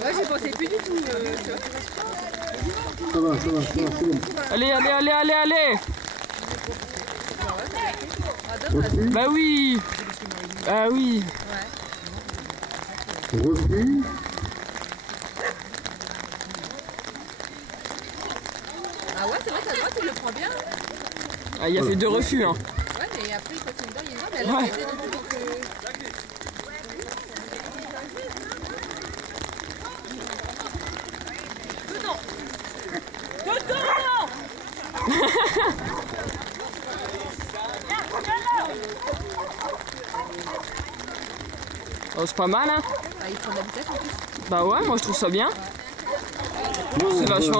Ouais, j'y pensais plus du tout, tu vois. Ça va, c'est bon. Allez, allez, allez, allez, allez. Refus. Bah oui. Ah oui. Refus. Ah ouais, c'est vrai qu'à droite, il le prend bien. Ah, il a fait 2 refus, hein. Ouais, mais après, il continue dedans, il est là, mais elle Ouais. a été dedans, donc... Oh, c'est pas mal, hein. Ah, il prend de la vitesse en plus. Bah ouais, moi je trouve ça bien. C'est vachement